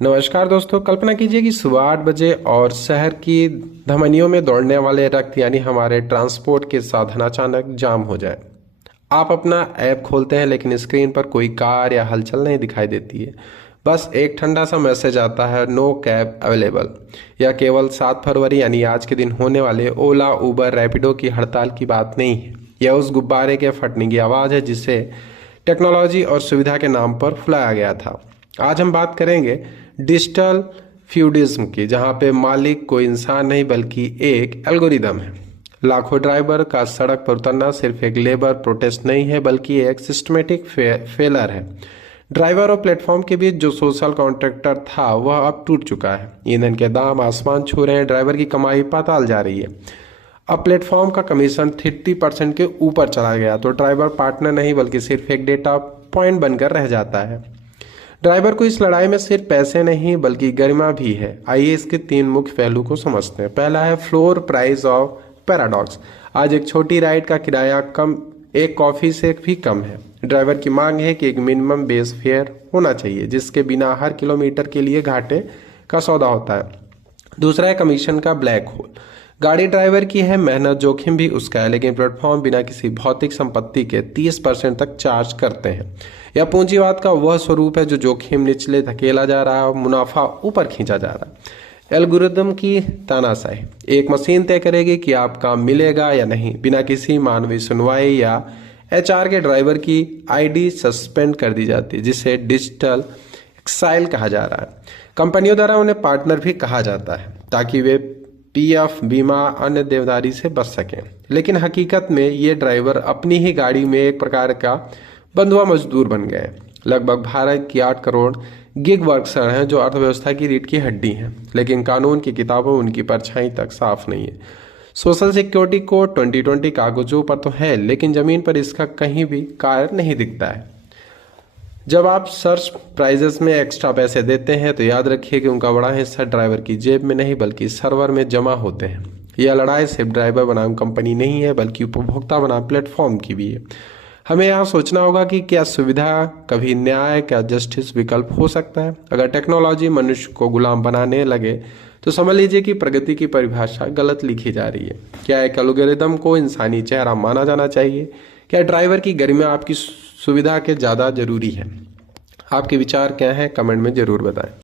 नमस्कार दोस्तों, कल्पना कीजिए कि सुबह 8 बजे और शहर की धमनियों में दौड़ने वाले रक्त यानी हमारे ट्रांसपोर्ट के साधन अचानक जाम हो जाए। आप अपना ऐप खोलते हैं लेकिन स्क्रीन पर कोई कार या हलचल नहीं दिखाई देती है। बस एक ठंडा सा मैसेज आता है, नो कैब अवेलेबल। यह केवल 7 फरवरी यानी आज के दिन होने वाले ओला, उबर, रैपिडो की हड़ताल की बात नहीं है। यह उस गुब्बारे के फटने की आवाज़ है जिसे टेक्नोलॉजी और सुविधा के नाम पर फुलाया गया था। आज हम बात करेंगे डिजिटल फ्यूडिज्म की, जहां पे मालिक कोई इंसान नहीं बल्कि एक एल्गोरिदम है। लाखों ड्राइवर का सड़क पर उतरना सिर्फ एक लेबर प्रोटेस्ट नहीं है बल्कि एक सिस्टमेटिक फेलर है। ड्राइवर और प्लेटफॉर्म के बीच जो सोशल कॉन्ट्रैक्टर था वह अब टूट चुका है। ईंधन के दाम आसमान छू रहे हैं, ड्राइवर की कमाई पाताल जा रही है। अब प्लेटफॉर्म का कमीशन 30% के ऊपर चला गया तो ड्राइवर पार्टनर नहीं बल्कि सिर्फ एक डेटा पॉइंट बनकर रह जाता है। ड्राइवर को इस लड़ाई में सिर्फ पैसे नहीं बल्कि गरिमा भी है। आइए इसके 3 मुख्य पहलू को समझते हैं। पहला है फ्लोर प्राइस ऑफ पैराडॉक्स। आज एक छोटी राइड का किराया कम एक कॉफी से भी कम है। ड्राइवर की मांग है कि एक मिनिमम बेस फेयर होना चाहिए जिसके बिना हर किलोमीटर के लिए घाटे का सौदा होता है। दूसरा है कमीशन का ब्लैक होल। गाड़ी ड्राइवर की है, मेहनत जोखिम भी उसका है, लेकिन प्लेटफॉर्म बिना किसी भौतिक संपत्ति के 30% तक चार्ज करते हैं। यह पूंजीवाद का वह स्वरूप है जो जोखिम निचले धकेला जा रहा है और मुनाफा ऊपर खींचा जा रहा है। एल्गोरिदम की तानाशाही। एक मशीन तय करेगी कि आप काम मिलेगा या नहीं, बिना किसी मानवीय सुनवाई या एचआर के। ड्राइवर की आईडी सस्पेंड कर दी जाती है जिसे डिजिटल एक्साइल कहा जा रहा है। कंपनियों द्वारा उन्हें पार्टनर भी कहा जाता है ताकि वे पीएफ, बीमा, अन्य देवदारी से बच सकें। लेकिन हकीकत में ये ड्राइवर अपनी ही गाड़ी में एक प्रकार का बंधुआ मजदूर बन गए। लगभग भारत की 8 करोड़ गिग वर्कर्स हैं जो अर्थव्यवस्था की रीढ़ की हड्डी हैं, लेकिन कानून की किताबों उनकी परछाई तक साफ नहीं है। सोशल सिक्योरिटी कोड 2020 कागजों पर तो है लेकिन जमीन पर इसका कहीं भी कार्य नहीं दिखता है। जब आप सर्च प्राइजेस में एक्स्ट्रा पैसे देते हैं तो याद रखिए कि उनका बड़ा हिस्सा ड्राइवर की जेब में नहीं बल्कि सर्वर में जमा होते हैं। यह लड़ाई सिर्फ ड्राइवर बनाम कंपनी नहीं है बल्कि उपभोक्ता बनाम प्लेटफॉर्म की भी है। हमें यहाँ सोचना होगा कि क्या सुविधा कभी न्याय, क्या जस्टिस विकल्प हो सकता है। अगर टेक्नोलॉजी मनुष्य को गुलाम बनाने लगे तो समझ लीजिए कि प्रगति की परिभाषा गलत लिखी जा रही है। क्या एक एल्गोरिदम को इंसानी चेहरा माना जाना चाहिए? क्या ड्राइवर की गरिमा आपकी सुविधा के ज़्यादा जरूरी है? आपके विचार क्या हैं? कमेंट में जरूर बताएं।